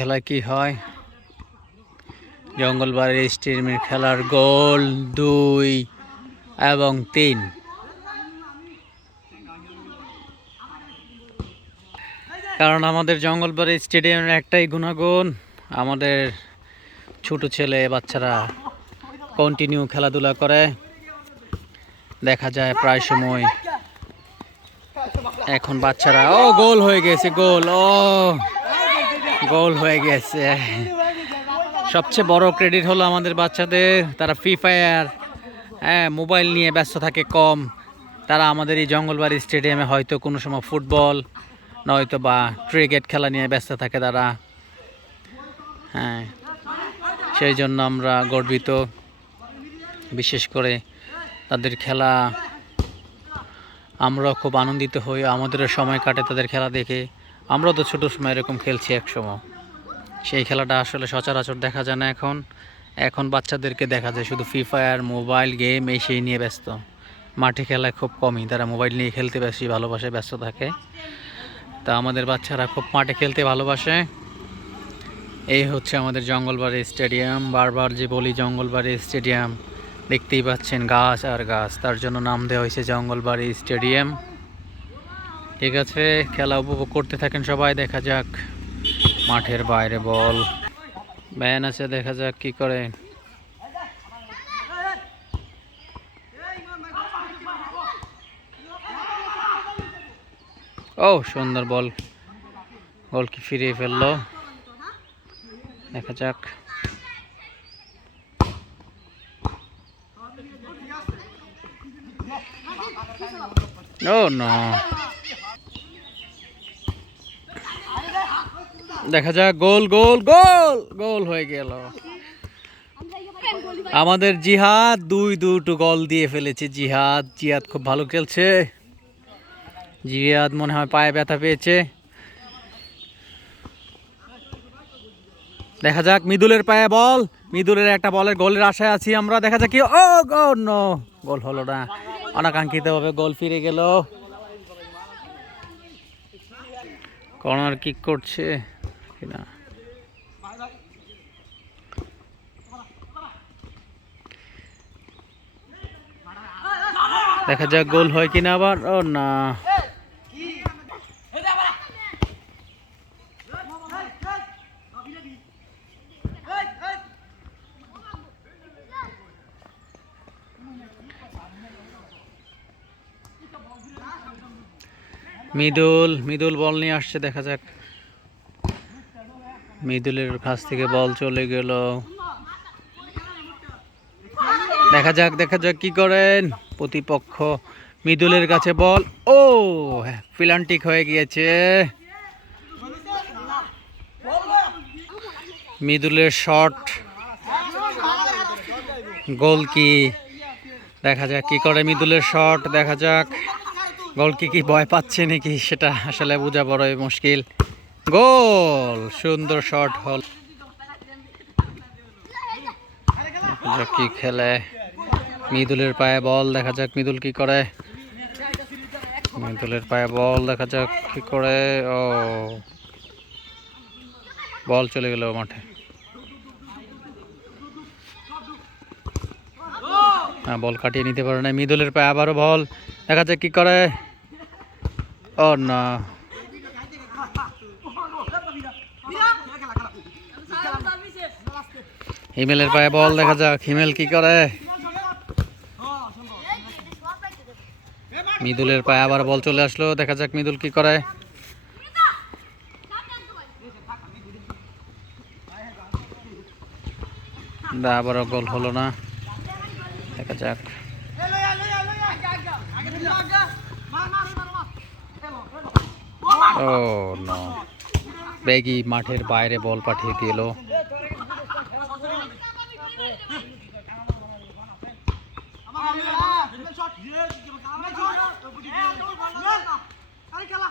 খেলায় কি হয়? জঙ্গলবাড়ির স্টেডিয়ামের খেলার গোল দুই এবং তিন। কারণ আমাদের জঙ্গলবাড়ি স্টেডিয়ামের একটাই গুণাগুণ, আমাদের ছোট ছেলে, বাচ্চারা কন্টিনিউ খেলাধুলা করে। দেখা যায় প্রায় সময় এখন বাচ্চারা, ও, গোল হয়ে গেছে, গোল, ও। গোল হয়ে গেছে। সবচেয়ে বড় ক্রেডিট হলো আমাদের বাচ্চাদের, তারা ফ্রি ফায়ার হ্যাঁ মোবাইল নিয়ে ব্যস্ত থাকে কম। তারা আমাদের এই জঙ্গলবাড়ি স্টেডিয়ামে হয়তো কোনো সময় ফুটবল, নয়তো বা ক্রিকেট খেলা নিয়ে ব্যস্ত থাকে তারা। হ্যাঁ সেই জন্য আমরা গর্বিত। বিশেষ করে তাদের খেলা, আমরা খুব আনন্দিত হই, আমাদেরও সময় কাটে তাদের খেলা দেখে। আমরাও তো ছোটো সময় এরকম খেলছি এক সময়। সেই খেলাটা আসলে সচরাচর দেখা যায় না এখন। এখন বাচ্চাদেরকে দেখা যায় শুধু ফ্রি ফায়ার মোবাইল গেম এই সেই নিয়ে ব্যস্ত। মাঠে খেলায় খুব কমই, তারা মোবাইল নিয়ে খেলতে বেশি ভালোবাসে, ব্যস্ত থাকে। তা আমাদের বাচ্চারা খুব মাঠে খেলতে ভালোবাসে। এই হচ্ছে আমাদের জঙ্গলবাড়ি স্টেডিয়াম, বারবার যে বলি জঙ্গলবাড়ি স্টেডিয়াম, দেখতেই পাচ্ছেন গাছ আর গাছ। তার জন্য নাম দেওয়া হয়েছে জঙ্গলবাড়ি স্টেডিয়াম। ঠিক আছে, খেলা উপভোগ করতে থাকেন সবাই, দেখা যাক মাঠের বাইরে বল। ব্যান আছে, দেখা যাক কি করে। ও, সুন্দর বল। বল কি ফিরিয়ে ফেলল? দেখা যাক। Oh, no. দেখা যাক, গোল গোল গোল গোল হয়ে গেল। আমাদের জিহাদ, দুই দুটো গোল দিয়ে ফেলেছে জিহাদ। জিহাদ খুব ভালো খেলছে। জিহাদ মনে হয় পায়ে ব্যথা পেয়েছে। দেখা যাক, মিদুলের পায়ে বল। মিদুলের একটা বলের গোলের আশায় আছি আমরা। দেখা যাক কি, ও গোল গোল হলো না। অনাকাঙ্ক্ষিতভাবে গোল ফিরে গেল। কর্নার কিক করছে। দেখা যাক গোল হয় কিনা আবার। ও না। মিদুল মিদুল বল নিয়ে আসছে, দেখা যাক। মিদুলের কাছ থেকে বল চলে গেল। দেখা যাক দেখা যাক কি করেন। প্রতিপক্ষ মিদুলের কাছে বল। ও ফিলান্টিক হয়ে গিয়েছে। মিদুলের শট। গোল কি? দেখা যাক কি করে মিদুলের শট। দেখা যাক। গোল কি কি ভয় পাচ্ছে নাকি সেটা আসলে বোঝা বড়ই মুশকিল। গোল, সুন্দর শট হল। কি খেলে। মিদুলের পায়ে বল, দেখা যাক মিদুল কি করে। মিদুলের পায়ে বল, দেখা যাক কি করে। ও। বল চলে গেল মাঠে। হ্যাঁ বল কাটিয়ে নিতে পারে না মিদুলের পায়ে আবারও বল, দেখা যাক কি করে। ও না। হিমেলের পায়ে বল, দেখা যাক, হিমেল কি করে? মিদুলের পায়ে আবার বল চলে আসলো, দেখা যাক মিদুল কি করে। দা, আবারও গোল হলো না। দেখা যাক। Oh, no. বেগি মাঠের বাইরে বল পাঠিয়ে দিল। আরে খেলা।